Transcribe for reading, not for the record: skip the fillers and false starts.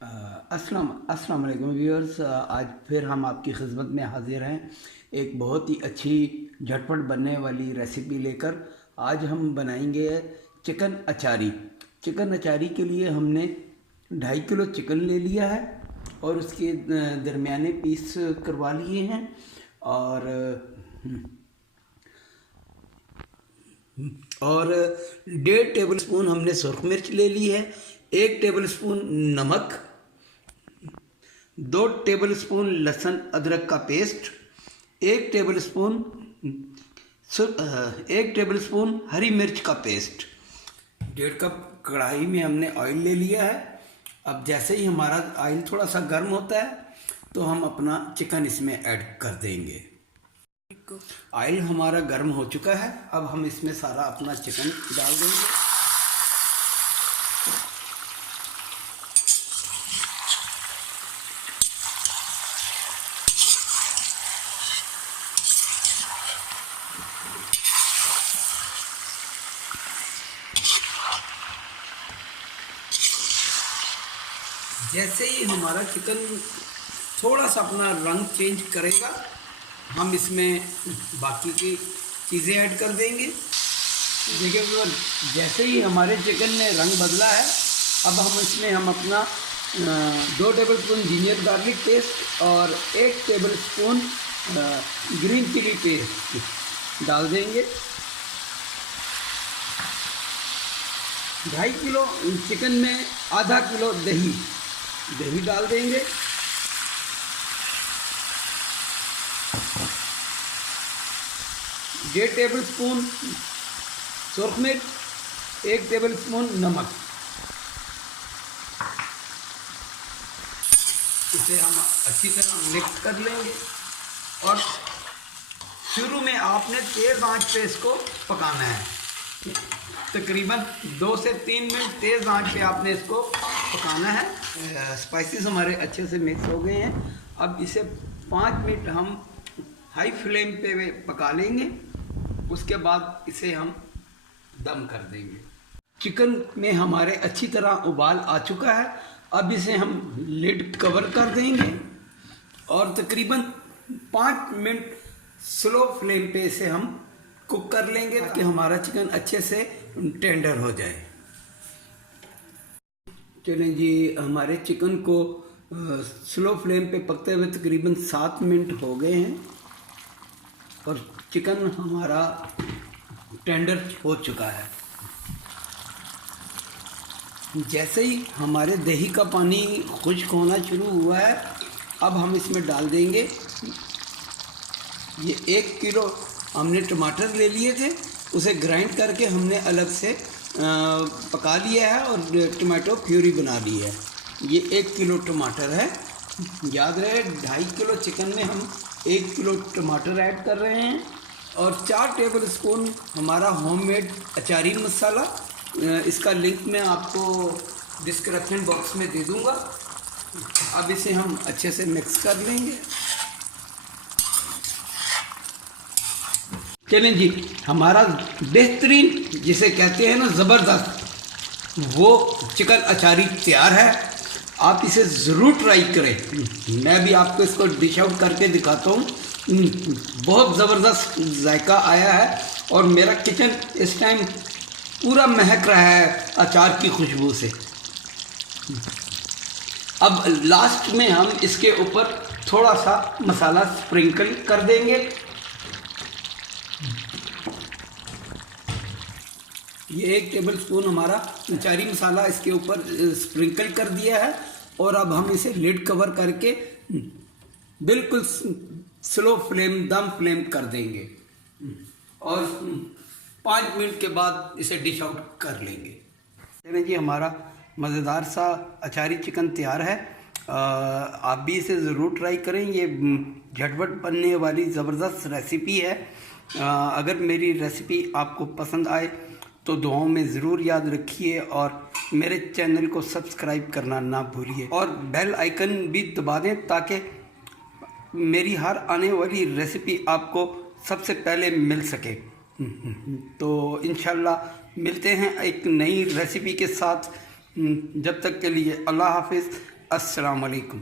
अस्सलाम वालेकुम व्यूअर्स। आज फिर हम आपकी खिदमत में हाजिर हैं एक बहुत ही अच्छी झटपट बनने वाली रेसिपी लेकर। आज हम बनाएंगे चिकन अचारी। चिकन अचारी के लिए हमने 2.5 किलो चिकन ले लिया है और उसके दरमियाने पीस करवा लिए हैं। और 1.5 टेबल स्पून हमने सुरख मिर्च ले ली है, 1 टेबल स्पून नमक, 2 टेबल स्पून लहसुन अदरक का पेस्ट, 1 टेबल स्पून हरी मिर्च का पेस्ट। 1.5 कप कढ़ाई में हमने ऑयल ले लिया है। अब जैसे ही हमारा ऑयल थोड़ा सा गर्म होता है तो हम अपना चिकन इसमें ऐड कर देंगे। ऑयल हमारा गर्म हो चुका है, अब हम इसमें सारा अपना चिकन डाल देंगे। जैसे ही हमारा चिकन थोड़ा सा अपना रंग चेंज करेगा हम इसमें बाकी की चीज़ें ऐड कर देंगे। देखिए व्यूअर, जैसे ही हमारे चिकन ने रंग बदला है अब हम अपना 2 tablespoon ginger garlic paste और 1 tablespoon green chilli paste डाल देंगे। 2.5 किलो चिकन में आधा किलो दही डाल देंगे। डेढ़ टेबल स्पून सुरख मिर्च, 1 टेबल स्पून नमक। इसे हम अच्छी तरह मिक्स कर लेंगे और शुरू में आपने तेज़ आंच पे इसको पकाना है। तकरीबन 2 से 3 मिनट तेज़ आंच पे आपने इसको पकाना है। स्पाइसेस हमारे अच्छे से मिक्स हो गए हैं। अब इसे 5 मिनट हम हाई फ्लेम पे पका लेंगे, उसके बाद इसे हम दम कर देंगे। चिकन में हमारे अच्छी तरह उबाल आ चुका है। अब इसे हम लिड कवर कर देंगे और तकरीबन 5 मिनट स्लो फ्लेम पे इसे हम कुक कर लेंगे ताकि हमारा चिकन अच्छे से टेंडर हो जाए। चलें जी, हमारे चिकन को स्लो फ्लेम पे पकते हुए तकरीबन 7 मिनट हो गए हैं और चिकन हमारा टेंडर हो चुका है। जैसे ही हमारे दही का पानी खुश्क होना शुरू हुआ है अब हम इसमें डाल देंगे ये 1 किलो हमने टमाटर ले लिए थे, उसे ग्राइंड करके हमने अलग से पका लिया है और टमाटो प्यूरी बना ली है। ये 1 किलो टमाटर है। याद रहे 2.5 किलो चिकन में हम 1 किलो टमाटर ऐड कर रहे हैं और 4 टेबल स्पून हमारा होममेड अचारी मसाला। इसका लिंक मैं आपको डिस्क्रिप्शन बॉक्स में दे दूंगा। अब इसे हम अच्छे से मिक्स कर लेंगे। चलें जी, हमारा बेहतरीन जिसे कहते हैं ना ज़बरदस्त, वो चिकन अचारी तैयार है। आप इसे ज़रूर ट्राई करें। मैं भी आपको इसको डिश आउट करके दिखाता हूँ। बहुत ज़बरदस्त जायका आया है और मेरा किचन इस टाइम पूरा महक रहा है अचार की खुशबू से। अब लास्ट में हम इसके ऊपर थोड़ा सा मसाला स्प्रिंकल कर देंगे। ये 1 टेबल स्पून हमारा अचारी मसाला इसके ऊपर स्प्रिंकल कर दिया है और अब हम इसे लिड कवर करके बिल्कुल स्लो फ्लेम दम फ्लेम कर देंगे और 5 मिनट के बाद इसे डिश आउट कर लेंगे। चलिए जी, हमारा मज़ेदार सा अचारी चिकन तैयार है। आप भी इसे ज़रूर ट्राई करें। ये झटपट बनने वाली ज़बरदस्त रेसिपी है। अगर मेरी रेसिपी आपको पसंद आए तो दुआओं में ज़रूर याद रखिए और मेरे चैनल को सब्सक्राइब करना ना भूलिए और बेल आइकन भी दबा दें ताकि मेरी हर आने वाली रेसिपी आपको सबसे पहले मिल सके। तो इंशाल्लाह मिलते हैं एक नई रेसिपी के साथ। जब तक के लिए अल्लाह हाफिज़। अस्सलाम वालेकुम।